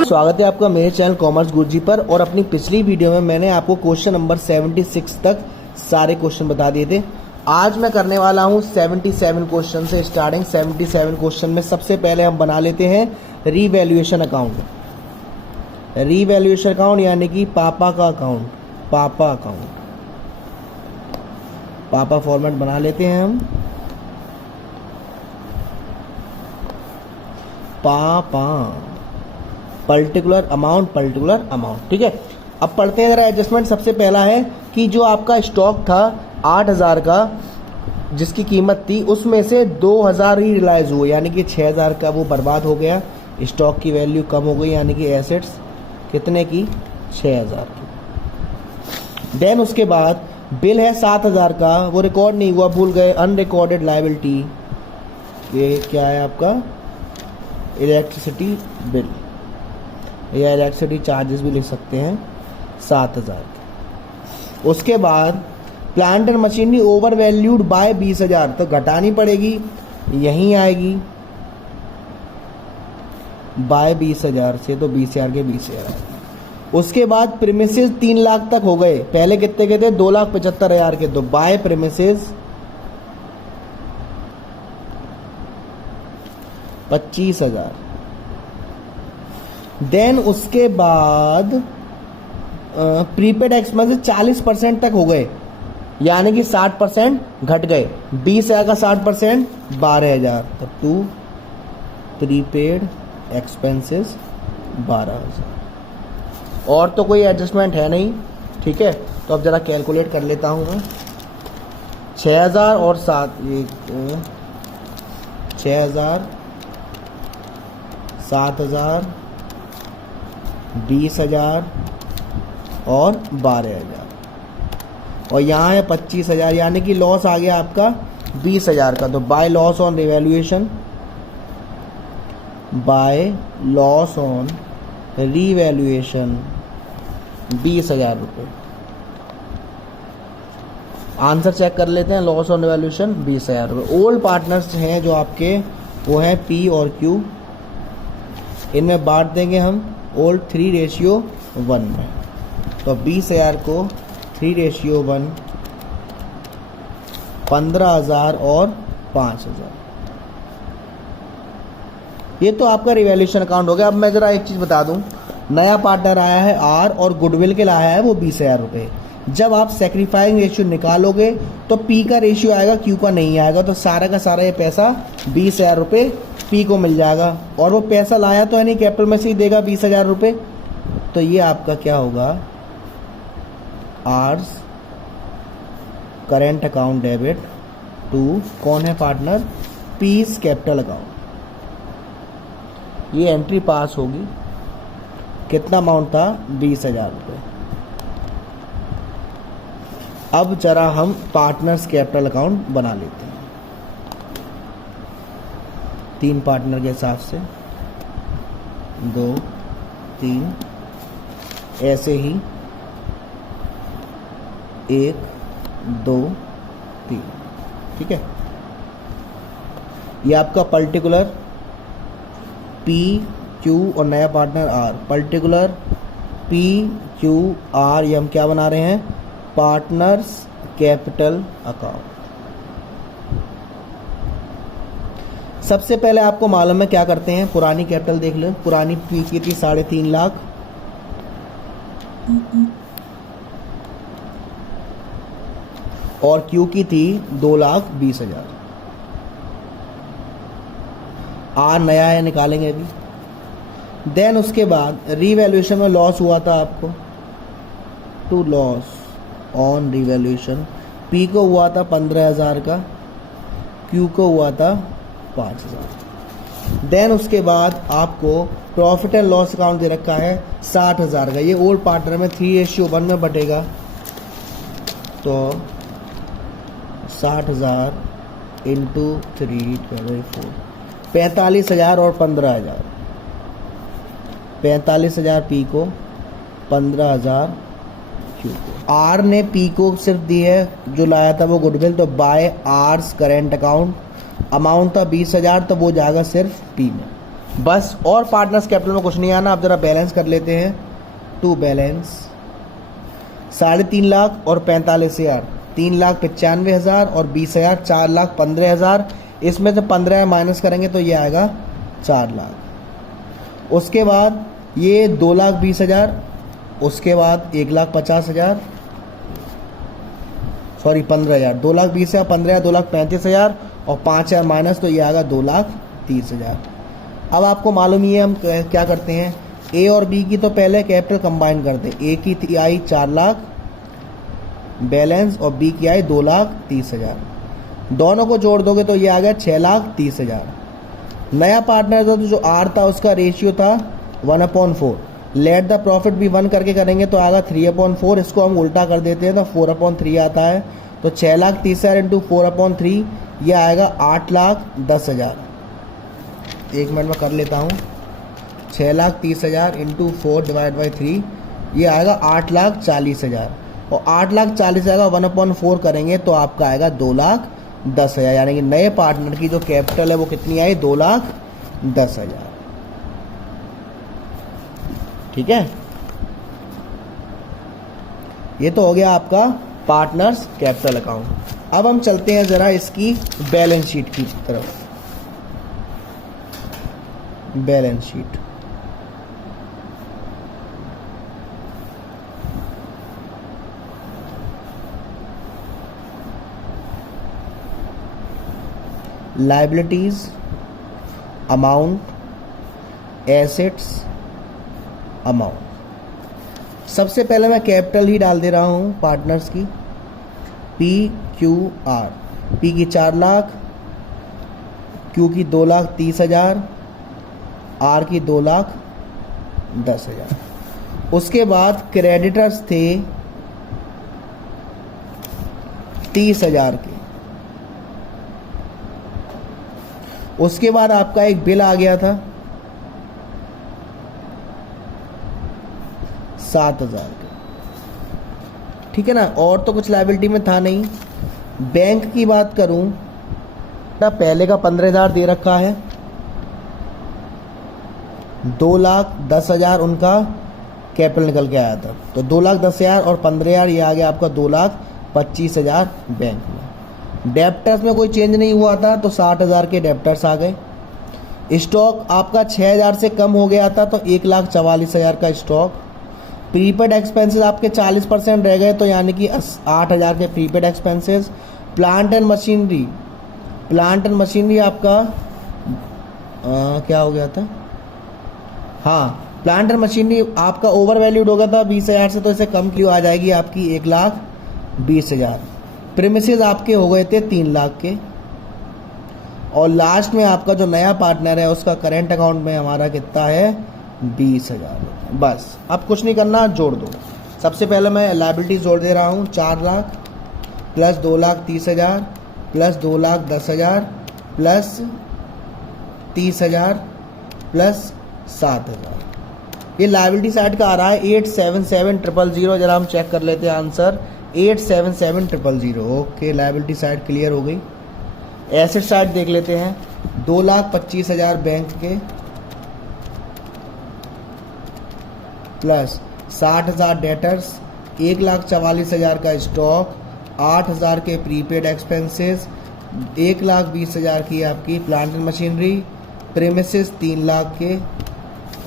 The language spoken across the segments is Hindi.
स्वागत है आपका मेरे चैनल कॉमर्स गुरुजी पर। और अपनी पिछली वीडियो में मैंने आपको क्वेश्चन नंबर 76 तक सारे क्वेश्चन बता दिए थे। आज मैं करने वाला हूं 77 क्वेश्चन से स्टार्टिंग। 77 क्वेश्चन में सबसे पहले हम बना लेते हैं रीवैल्यूएशन अकाउंट। रीवैल्यूएशन अकाउंट यानी कि पापा का अकाउंट, पापा अकाउंट, पापा फॉर्मेट बना लेते हैं हम। पापा पर्टिकुलर अमाउंट, ठीक है। अब पढ़ते हैं जरा एडजस्टमेंट। सबसे पहला है कि जो आपका स्टॉक था 8000 का, जिसकी कीमत थी, उसमें से 2000 ही रिलाइज हुए, यानी कि 6000 का वो बर्बाद हो गया। स्टॉक की वैल्यू कम हो गई, यानी कि एसेट्स कितने की, 6000 की। देन उसके बाद बिल है 7000 का, वो रिकॉर्ड नहीं हुआ, भूल गए, अनरिकॉर्डेड लायबिलिटी। ये क्या है आपका, इलेक्ट्रिसिटी बिल या इलेक्ट्रिसिटी चार्जेस भी लिख सकते हैं, 7000 के। उसके बाद plant and machinery over valued bye 20000, तो घटानी पड़ेगी, यहीं आएगी बाय 20000 से, तो 20000 के 20000 आएगी। उसके बाद प्रीमिसेस 3 लाख तक हो गए, पहले कितने के थे, 2,75,000 के, तो बाय प्रीमिसेस 25,000। देन उसके बाद प्रीपेड एक्सपेंसेस 40% तक हो गए, यानी कि 60% घट गए। 20,000 का 60% 12,000, तो 2 प्रीपेड एक्सपेंसेस 12,000। और तो कोई एडजस्टमेंट है नहीं, ठीक है। तो अब जरा कैलकुलेट कर लेता हूँ मैं। 6000 और 6000, 7000, 20,000 और 12,000, और यहाँ है 25,000, यानी कि लॉस आ गया आपका 20,000 का। तो by loss on revaluation, by loss on revaluation 20,000 रुपये। आंसर चेक कर लेते हैं। लॉस ऑन रिवैल्यूएशन 20,000 रुपये। ओल्ड पार्टनर्स हैं जो आपके, वो हैं पी और क्यू। इनमें बांट देंगे हम ओल्ड 3:1 में, तो 20,000 को 3:1, 15,000 और 5,000। ये तो आपका रिवैल्यूएशन अकाउंट हो गया। अब मैं जरा एक चीज बता दूं, नया पार्टनर आया है आर और गुडविल के लिए आया है वो 20,000 रुपये। जब आप सेक्रीफाइंग रेशियो निकालोगे तो पी का रेशियो आएगा, क्यू का नहीं आएगा, तो सारा का सारा ये पैसा 20,000 रुपये पी को मिल जाएगा। और वो पैसा लाया तो है नहीं, कैपिटल में से ही देगा 20,000 रुपये। तो ये आपका क्या होगा, R's current account debit to, कौन है पार्टनर, पीस कैपिटल अकाउंट। ये एंट्री पास होगी। कितना अमाउंट था, 20,000 रुपये। अब जरा हम पार्टनर्स कैपिटल अकाउंट बना लेते हैं 3 पार्टनर के हिसाब से, 2 3, ऐसे ही 1 2 3, ठीक है। ये आपका पर्टिकुलर पी क्यू और नया partner R. Particular P Q R, ये हम क्या बना रहे हैं, पार्टनर्स कैपिटल अकाउंट। सबसे पहले आपको मालूम है क्या करते हैं, पुरानी कैपिटल देख लो। पुरानी पी की थी 3.5 लाख, और क्यू की थी 2,20,000। आर नया है, निकालेंगे अभी। देन उसके बाद रीवैल्यूएशन में लॉस हुआ था आपको, to loss on revaluation. P को हुआ था 15,000 का, क्यू को हुआ था 5,000। देन उसके बाद आपको प्रॉफिट एंड लॉस अकाउंट दे रखा है 60,000 का। ये ओल्ड पार्टनर में 3:1 में बटेगा, तो 60,000 इंटू 3/4, 45,000 और 15,000। 45,000 पी को, 15,000 क्यू को। आर ने पी को सिर्फ दी है, जो लाया था वो गुडविल, तो by R's current account amount था 20,000, तो वो जाएगा सिर्फ पी में बस। और पार्टनर्स कैपिटल में कुछ नहीं आना। अब जरा बैलेंस कर लेते हैं। टू बैलेंस 3.5 लाख और 45,000, 3,95,000 और 20,000, 4,15,000। इसमें से 15 माइनस करेंगे तो ये आएगा 4 लाख। उसके बाद ये 2,20,000, उसके बाद 1,50,000, सॉरी 15,000, 2,20,000, 15,000, 2,35,000 और 5,000 माइनस तो ये आएगा 2,30,000। अब आपको मालूम ही है हम क्या करते हैं, ए और बी की तो पहले कैपिटल कंबाइन करते हैं। ए की थी आई 4 लाख बैलेंस और बी की आई 2,30,000, दोनों को जोड़ दोगे तो ये आ गया 6,30,000। नया पार्टनर था तो जो आर था उसका रेशियो था 1/4। लेट द प्रॉफिट भी 1 करके करेंगे तो आएगा 3/4। इसको हम उल्टा कर देते हैं तो 4/3 आता है। तो 6,30,000 इंटू 4/3 ये आएगा 8,10,000। 1 मिनट में कर लेता हूँ। 6,30,000 इंटू 4/3 ये आएगा 8,40,000 और 8,40,000 का 1/4 करेंगे तो आपका आएगा 2,10,000। यानी कि नए पार्टनर की जो कैपिटल है वो कितनी आई, 2,10,000। ठीक है, ये तो हो गया आपका पार्टनर्स कैपिटल अकाउंट। अब हम चलते हैं जरा इसकी बैलेंस शीट की तरफ। Balance sheet liabilities, amount, assets, amount. सबसे पहले मैं कैपिटल ही डाल दे रहा हूं पार्टनर्स की। पी क्यू आर, पी की 4 लाख, क्यू की 2,30,000, आर की 2,10,000। उसके बाद क्रेडिटर्स थे 30,000 के। उसके बाद आपका एक बिल आ गया था 7,000 का। ठीक है ना, और तो कुछ लायबिलिटी में था नहीं। बैंक की बात करूं ना, पहले का 15,000 दे रखा है, 2,10,000 उनका कैपिटल निकल के आया था। तो 2,10,000 और 15,000 ये आ गया आपका 2,25,000 बैंक में। डेप्टर्स में कोई चेंज नहीं हुआ था तो 60,000 के डेप्टर्स आ गए। स्टॉक आपका 6,000 से कम हो गया था तो 1,44,000 का स्टॉक। प्रीपेड एक्सपेंसेस आपके 40% रह गए तो यानी कि 8,000 के prepaid expenses. Plant and machinery, plant and machinery आपका क्या हो गया था, हाँ प्लांट एंड मशीनरी आपका ओवर वैल्यूड हो गया था 20,000 से, तो इसे कम क्यों आ जाएगी आपकी 1,20,000। प्रीमिसेस आपके हो गए थे 3 लाख के। और लास्ट में आपका जो नया पार्टनर है उसका करेंट अकाउंट में हमारा कितना है, 20,000। बस अब कुछ नहीं करना, जोड़ दो। सबसे पहले मैं लायबिलिटीज जोड़ दे रहा हूँ। 4 lakh plus 2,30,000 plus 2,10,000 plus 30,000 plus 7,000। ये लायबिलिटी साइड का आ रहा है 877,000। जरा हम चेक कर लेते हैं answer, 877,000। Okay, liability side clear हो गई। एसेट साइड देख लेते हैं। 2,25,000 बैंक के प्लस 60,000 डेटर्स, 1,44,000 का स्टॉक, 8,000 के प्रीपेड एक्सपेंसेस, 1,20,000 की आपकी plant and machinery, premises 3 lakh के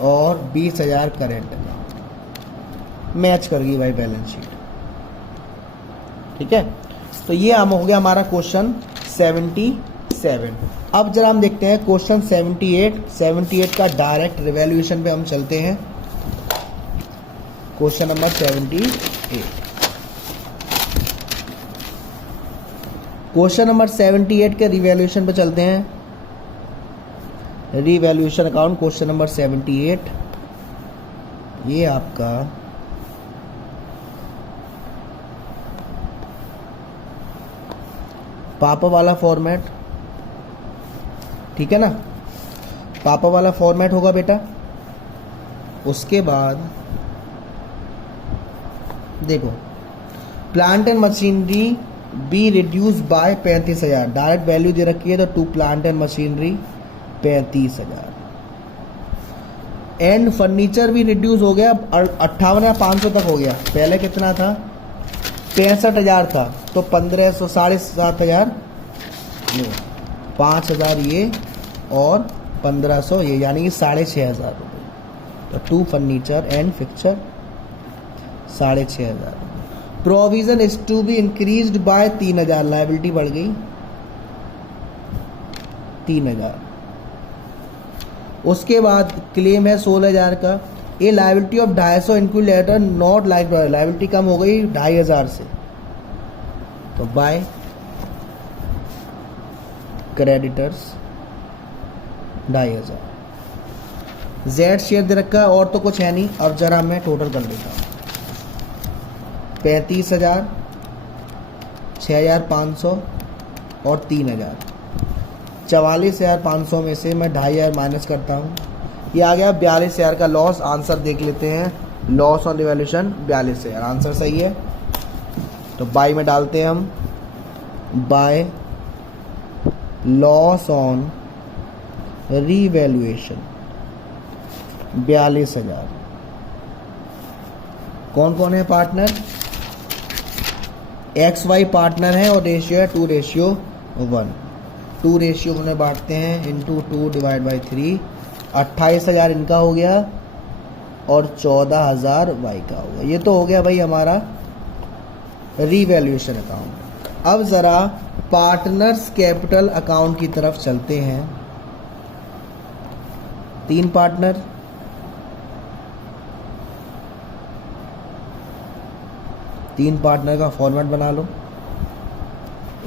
और 20,000 करेंट अकाउंट। मैच कर गई भाई बैलेंस शीट। ठीक है, तो ये हो गया हमारा क्वेश्चन 77। अब जरा हम देखते हैं क्वेश्चन 78 का डायरेक्ट रिवैल्यूएशन पे हम चलते हैं। Question number 78। क्वेश्चन नंबर 78 के रिवैल्यूएशन पे चलते हैं। Revaluation account question number 78। ये आपका पापा वाला फॉर्मेट, ठीक है ना, पापा वाला फॉर्मेट होगा बेटा। उसके बाद देखो plant and machinery be reduce by 35,000। Direct value दे रखी है तो to plant and machinery 35,000। And furniture भी रिड्यूस हो गया, 58,500 तक हो गया। पहले कितना था? 65,000 था, तो 1,500, 7,500, 5,000 ये और 1,500 ये, यानी कि 6,500 रुपये। तो to furniture and fixture 6,500। Provision is to be increased by 3,000। Liability बढ़ गई 3,000। उसके बाद क्लेम है 16,000 का। A liability of 250 include letter not like, liability कम हो गई 2,500 से, तो बाय क्रेडिटर्स 2,500। जेड शेयर दे रखा है और तो कुछ है नहीं। अब जरा मैं टोटल कर देता हूँ। 35,000, 6,500 और 3,000। 44,500 में से मैं 2,500 माइनस करता हूँ, ये आ गया 42,000 का लॉस। आंसर देख लेते हैं। लॉस ऑन रिवैल्यूएशन 42,000, आंसर सही है। तो बाय में डालते हैं हम, बाय लॉस ऑन रीवैल्यूएशन 42,000। कौन कौन है पार्टनर? XY पार्टनर है और रेशियो है 2:1। 2 में बांटते हैं इंटू 2 डिवाइड बाई 3। 28,000 इनका हो गया और 14,000 वाई का हो गया। ये तो हो गया भाई हमारा रीवैल्यूएशन अकाउंट। अब ज़रा पार्टनर्स कैपिटल अकाउंट की तरफ चलते हैं। 3 पार्टनर, तीन पार्टनर का फॉर्मेट बना लो।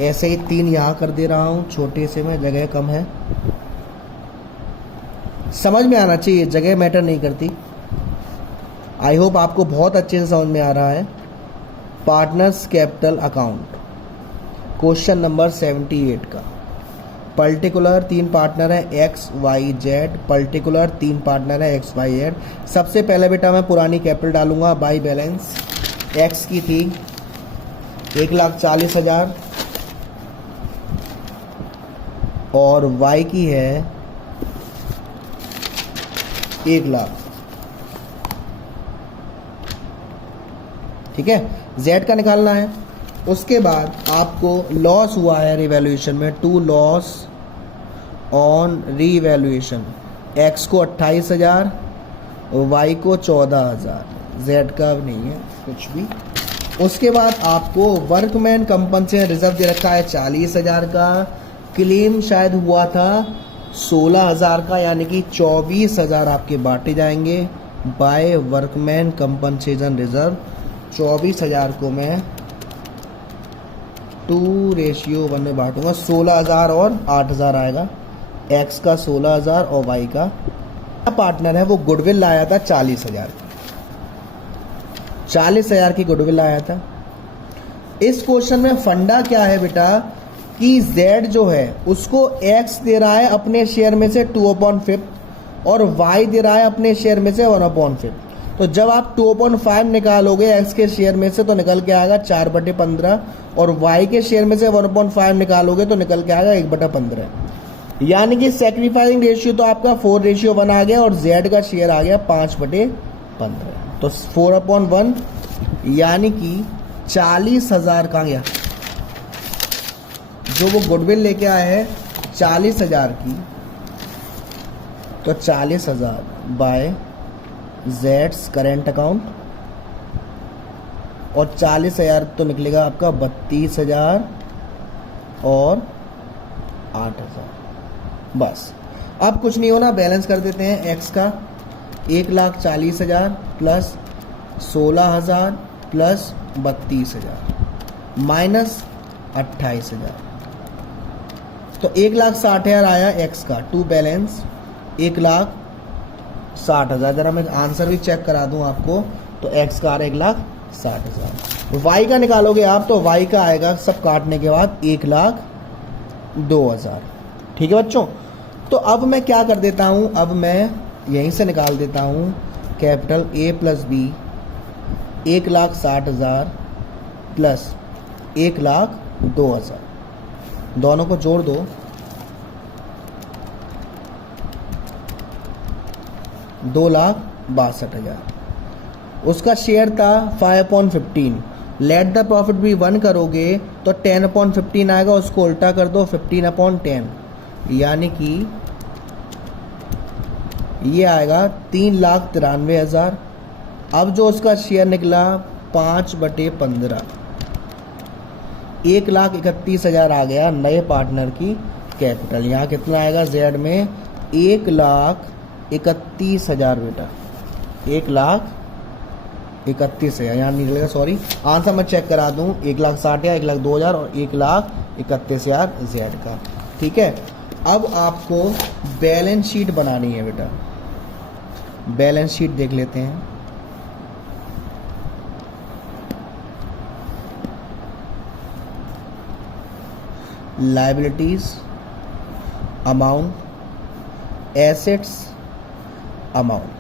ऐसे ही 3 यहाँ कर दे रहा हूँ, छोटे से में जगह कम है। समझ में आना चाहिए, जगह मैटर नहीं करती। आई होप आपको बहुत अच्छे से समझ में आ रहा है। Partners capital account, question number 78 का। पर्टिकुलर 3 पार्टनर है X, Y, Z। Particular 3 partner है X, Y, Z। सबसे पहले बेटा मैं पुरानी कैपिटल डालूंगा बाई बैलेंस। X की थी 1,40,000 और Y की है 1,00,000। ठीक है, Z का निकालना है। उसके बाद आपको लॉस हुआ है रिवैल्यूएशन में, 2 लॉस ऑन रीवैल्यूएशन। X को 28,000, Y को 14,000, Z का नहीं है कुछ भी। उसके बाद आपको वर्कमैन कंपनसेशन रिजर्व दे रखा है 40,000 का। क्लेम शायद हुआ था 16,000 का, यानी कि 24,000 आपके बांटे जाएंगे बाय वर्कमैन कंपनसेशन रिजर्व। 24,000 को मैं 2:1 में बांटूंगा। 16,000 और 8,000 आएगा। X का 16,000 और Y का पार्टनर है वो गुडविल लाया था 40,000 की। 40,000 की गुडविल लाया था। इस क्वेश्चन में फंडा क्या है बेटा कि Z जो है उसको X दे रहा है अपने शेयर में से 2/5 और Y दे रहा है अपने शेयर में से 1/5। तो जब आप 2/5 निकालोगे X के शेयर में से तो निकल के आएगा 4/15 और Y के शेयर में से 1/5 निकालोगे तो निकल के आएगा 1/15। यानी कि सेक्रीफाइसिंग रेशियो तो आपका 4:1 आ गया और Z का शेयर आ गया 5/15। तो 4/1 यानी कि 40,000 का गया जो वो गुडविल लेके आए हैं 40,000 की। तो 40,000 बाय Z's करेंट अकाउंट और 40,000 तो निकलेगा आपका 32,000 और 8,000। बस अब कुछ नहीं होना, बैलेंस कर देते हैं। X का 1,40,000 प्लस 16,000 प्लस 32,000 माइनस 28,000। तो 1,60,000 आया X का। To balance 1,60,000। जरा मैं आंसर भी चेक करा दूं आपको। तो X का आ रहा है 1,60,000। Y का निकालोगे आप तो Y का आएगा सब काटने के बाद 1,02,000। ठीक है बच्चों, तो अब मैं क्या कर देता हूं, अब मैं यहीं से निकाल देता हूं capital A plus B 1,60,000 plus 1,00,000 2000, दोनों को जोड़ दो, 2,62,000। उसका शेयर था 5/15। लेट द प्रॉफिट भी 1 करोगे तो 10/15 आएगा, उसको उल्टा कर दो 15/10, यानी कि ये आएगा 3,93,000। अब जो उसका शेयर निकला 5/15, 1,31,000 आ गया नए पार्टनर की कैपिटल। यहाँ कितना आएगा जेड में? 1,31,000 बेटा, 1,31,000 यहाँ निकलेगा। सॉरी, आंसर मैं चेक करा दूँ, 1,60,000, 1,02,000 और 1,31,000 जेड का। ठीक है, अब आपको बैलेंस शीट बनानी है बेटा। बैलेंस शीट देख लेते हैं। Liabilities, amount, assets, amount.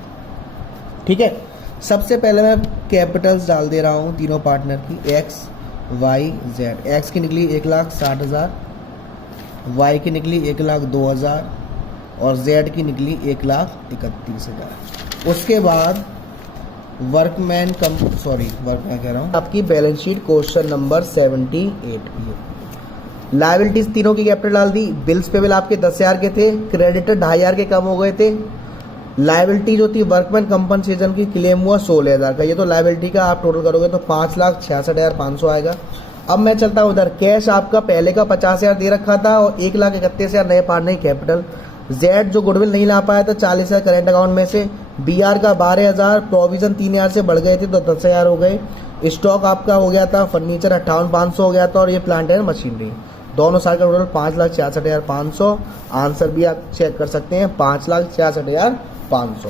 ठीक है, सबसे पहले मैं कैपिटल्स डाल दे रहा हूं तीनों पार्टनर की, एक्स वाई जेड। एक्स की निकली 1,60,000, वाई की निकली 1,02,000 और जेड की निकली 1,31,000। उसके बाद वर्कमैन कह रहा हूँ आपकी balance sheet question number 78। Liabilities तीनों की कैपिटल डाल दी। बिल्स पेबल आपके 10,000 के थे, क्रेडिटर 2,500 के कम हो गए थे। लायबिलिटी जो थी वर्कमैन कंपनसेशन की क्लेम हुआ 16,000 का। ये तो लायबिलिटी का आप टोटल करोगे तो 5,66,500 आएगा। अब मैं चलता हूँ उधर। कैश आपका पहले का 50,000 दे रखा था और 1,31,000 नए पार्टनर की कैपिटल। जेड जो गुडविल नहीं ला पाया था 40,000 करेंट अकाउंट में से। बीआर का 12,000, प्रोविजन 3,000 से बढ़ गए थे तो 10,000 हो गए। स्टॉक आपका हो गया था, फर्नीचर 58,500 हो गया था और ये प्लांट एंड मशीनरी, दोनों साल का टोटल 5,66,500। आंसर भी आप चेक कर सकते हैं, 5,66,500।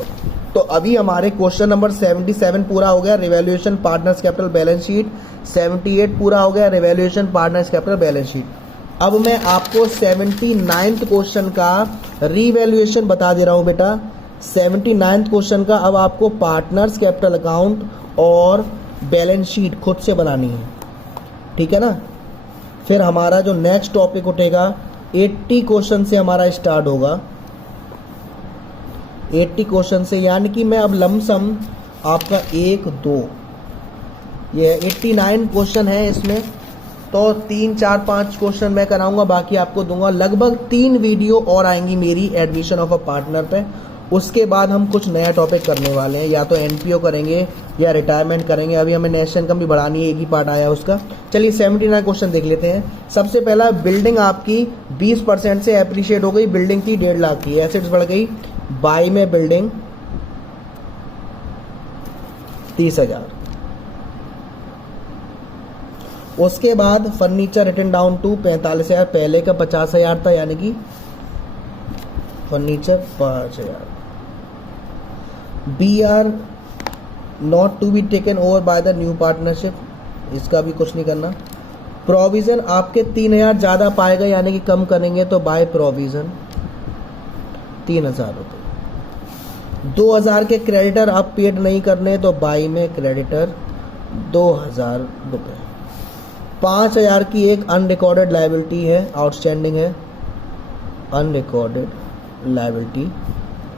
तो अभी हमारे क्वेश्चन नंबर 77 पूरा हो गया, revaluation partners capital balance sheet. 78 पूरा हो गया, revaluation partners capital balance sheet. अब मैं आपको 79th क्वेश्चन का रिवैल्यूएशन बता दे रहा हूं बेटा। 79th क्वेश्चन का अब आपको पार्टनर्स कैपिटल अकाउंट और बैलेंस शीट खुद से बनानी है, ठीक है ना। फिर हमारा जो नेक्स्ट टॉपिक उठेगा 80 क्वेश्चन से हमारा स्टार्ट होगा। 80 क्वेश्चन से, यानी कि मैं अब लमसम आपका 1 2 ये 89 क्वेश्चन है इसमें, तो 3 4 5 क्वेश्चन मैं कराऊंगा, बाकी आपको दूंगा। लगभग 3 वीडियो और आएंगी मेरी एडमिशन ऑफ अ पार्टनर पे। उसके बाद हम कुछ नया टॉपिक करने वाले हैं, या तो एनपीओ करेंगे या रिटायरमेंट करेंगे। अभी हमें नेशनल इनकम भी बढ़ानी है, एक ही पार्ट आया उसका। चलिए 79 क्वेश्चन देख लेते हैं। सबसे पहला, बिल्डिंग आपकी 20% से एप्रिशिएट हो गई। बिल्डिंग थी 1.5 लाख की, एसेट्स बढ़ गई। बाई में बिल्डिंग 30,000। उसके बाद फर्नीचर रिटन डाउन टू 45,000, पहले का 50,000 था, यानी कि furniture 5,000। B are not to be taken over by the new partnership, इसका भी कुछ नहीं करना। प्रोविजन आपके 3,000 ज़्यादा पाएगा, यानी कि कम करेंगे तो बाय प्रोविजन 3,000 रुपये। 2,000 के क्रेडिटर आप पेड नहीं करने तो बाई में क्रेडिटर 2,000 रुपये। 5,000 की एक अनरिकॉर्डेड लायबिलिटी है, आउटस्टैंडिंग है, अनरिकॉर्डेड लायबिलिटी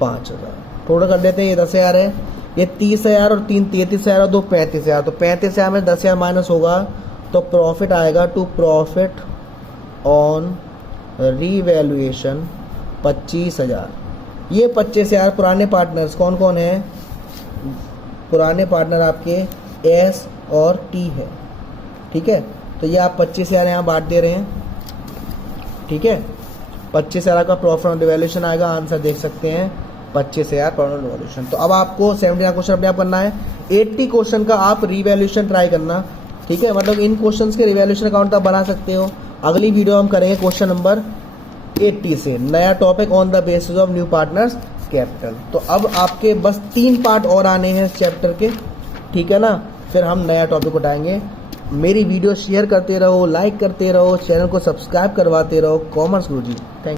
5,000। टोटल कर देते हैं, ये 10,000 है, ये 30,000 और 3 33,000 और 2 35,000। तो 35,000 में 10,000 माइनस होगा तो प्रॉफिट आएगा टू प्रॉफिट ऑन रीवैल्यूएशन 25,000। ये 25,000 पुराने पार्टनर्स कौन कौन है? पुराने पार्टनर आपके एस और टी है, ठीक है। तो ये आप 25,000 यहाँ बांट दे रहे हैं, ठीक है। 25,000 का प्रॉफिट ऑन रिवैल्यूएशन आएगा, आंसर देख सकते हैं 25,000 प्रॉफिट ऑन रिवैल्यूएशन। तो अब आपको 79 क्वेश्चन अपने आप करना है। 80 क्वेश्चन का आप रिवैल्यूएशन ट्राई करना, ठीक है। मतलब इन क्वेश्चंस के रिवैल्यूएशन अकाउंट आप बना सकते हो। अगली वीडियो हम करेंगे क्वेश्चन नंबर 80 से, नया topic on the basis of new partners capital. तो अब आपके बस 3 पार्ट और आने हैं इस चैप्टर के, ठीक है ना। फिर हम नया टॉपिक उठाएंगे। मेरी वीडियो शेयर करते रहो, लाइक करते रहो, चैनल को सब्सक्राइब करवाते रहो। Commerce Guruji, thank you.